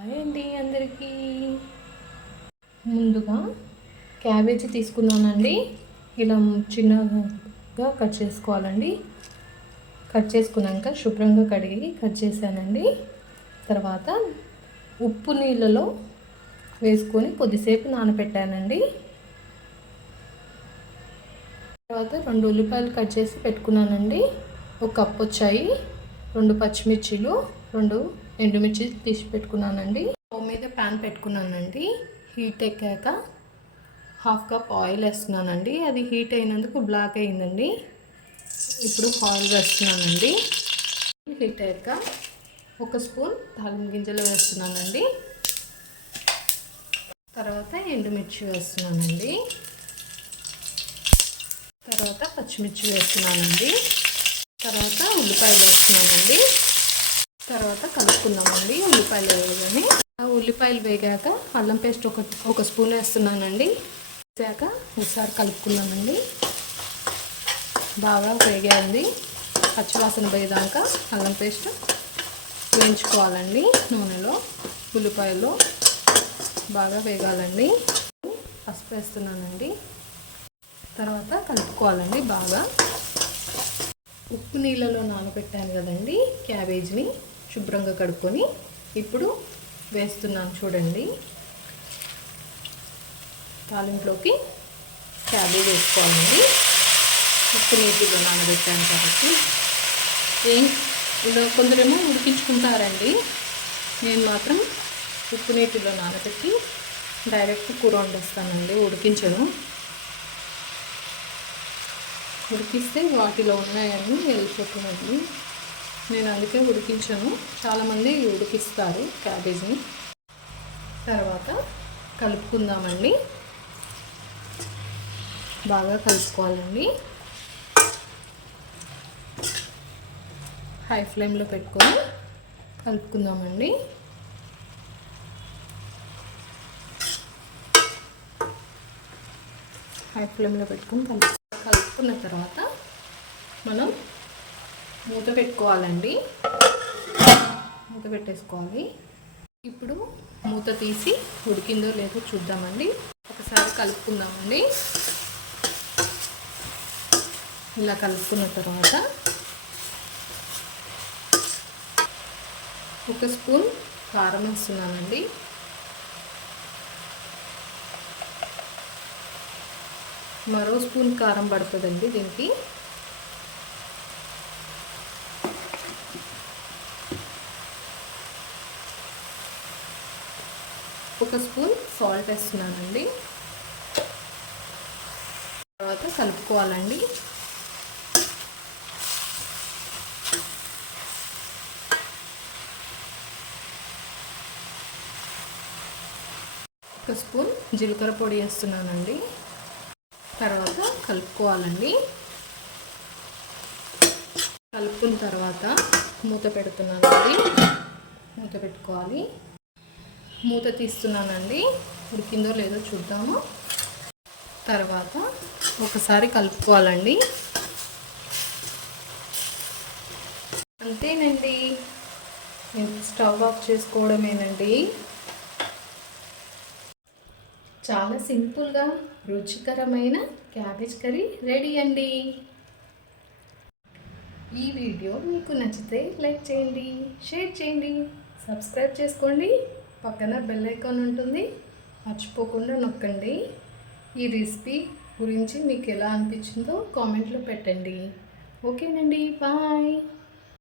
Hi అండి అందరికీ. ముందుగా క్యాబేజీ తీసుకున్నానండి. ఇలా చిన్నగా కట్ చేసుకోవాలండి. కట్ చేసుకున్నాక శుభ్రంగా కడిగి కట్ చేశానండి. తర్వాత ఉప్పు నీళ్ళలో వేసుకొని కొద్దిసేపు నానబెట్టానండి. తర్వాత 2 ఉల్లిపాయలు కట్ చేసి పెట్టుకున్నానండి. 1 కప్పు వచ్చాయి. 2 పచ్చిమిర్చీలు, 2 ఎండుమిర్చి తీసి పెట్టుకున్నానండి. స్టవ్ మీద ప్యాన్ పెట్టుకున్నానండి. హీట్ ఎక్కాక 1/2 కప్ ఆయిల్ వేస్తున్నానండి. అది హీట్ అయినందుకు బ్లాక్ అయిందండి. ఇప్పుడు ఆయిల్ వేస్తున్నానండి. హీట్ అయ్యాక 1 స్పూన్ తాలింపు గింజలు వేస్తున్నానండి. తర్వాత ఎండుమిర్చి వేస్తున్నానండి. తర్వాత పచ్చిమిర్చి వేస్తున్నానండి. తర్వాత ఉల్లిపాయలు వేస్తున్నానండి. తర్వాత కలుపుకుందామండి ఉల్లిపాయలు వేయగానే. ఉల్లిపాయలు వేగాక అల్లం పేస్ట్ ఒక స్పూన్ వేస్తున్నానండి. వేసాక ఒకసారి కలుపుకున్నానండి. బాగా వేగాయండి. పచ్చివాసన పోయేదాకా అల్లం పేస్ట్ వేయించుకోవాలండి. నూనెలో ఉల్లిపాయలు బాగా వేగాలండి. పసుపు వేస్తున్నానండి. తర్వాత కలుపుకోవాలండి బాగా. ఉప్పు నీళ్ళలో నానబెట్టాను కదండి క్యాబేజ్ని శుభ్రంగా కడుక్కొని ఇప్పుడు వేస్తున్నాను చూడండి. తాలింపులోకి క్యాబేజ్ వేసుకోవాలండి. ఉప్పు నీటిలో నానబెట్టాను కాబట్టి. కొందరేమో ఉడికించుకుంటారండి. నేను మాత్రం ఉప్పు నీటిలో నానబెట్టి డైరెక్ట్ కూర వండేస్తానండి. ఉడికించను. ఉడికిస్తే వాటిలో ఉన్నాయని వెళ్ళిపోతుందండి. నేను అందుకే ఉడికించను. చాలామంది ఉడికిస్తారు క్యాబేజ్ని. తర్వాత కలుపుకుందామండి. బాగా కలుపుకోవాలండి. హై ఫ్లేమ్లో పెట్టుకొని కలుపుకుందామండి. హై ఫ్లేమ్లో పెట్టుకొని కలుపుకున్న తర్వాత మనం మూత పెట్టుకోవాలండి. మూత పెట్టేసుకోవాలి. ఇప్పుడు మూత తీసి ఉడికిందో లేదో చూద్దామండి. ఒకసారి కలుపుకుందామండి. ఇలా కలుపుకున్న తర్వాత 1 స్పూన్ కారం వేస్తున్నానండి. మరో స్పూన్ కారం పడుతుందండి దీనికి. ఒక స్పూన్ సాల్ట్ వేస్తున్నానండి. తర్వాత కలుపుకోవాలండి. ఒక స్పూన్ జీలకర్ర పొడి వేస్తున్నానండి. తర్వాత కలుపుకోవాలండి. కలుపుకున్న తర్వాత మూత పెడుతున్నానండి. మూత పెట్టుకోవాలి. మూత తీస్తున్నానండి. ఉడికిందో లేదో చూద్దాము. తర్వాత ఒకసారి కలుపుకోవాలండి. అంతేనండి. స్టవ్ ఆఫ్ చేసుకోవడమేనండి. చాలా సింపుల్గా రుచికరమైన క్యాబేజ్ కర్రీ రెడీ అండి. ఈ వీడియో మీకు నచ్చితే లైక్ చేయండి, షేర్ చేయండి, సబ్స్క్రైబ్ చేసుకోండి. పక్కన బెల్ ఐకాన్ ఉంటుంది, మర్చిపోకుండా నొక్కండి. ఈ రెసిపీ గురించి మీకు ఎలా అనిపించిందో కామెంట్లో పెట్టండి. ఓకేనండి, బాయ్.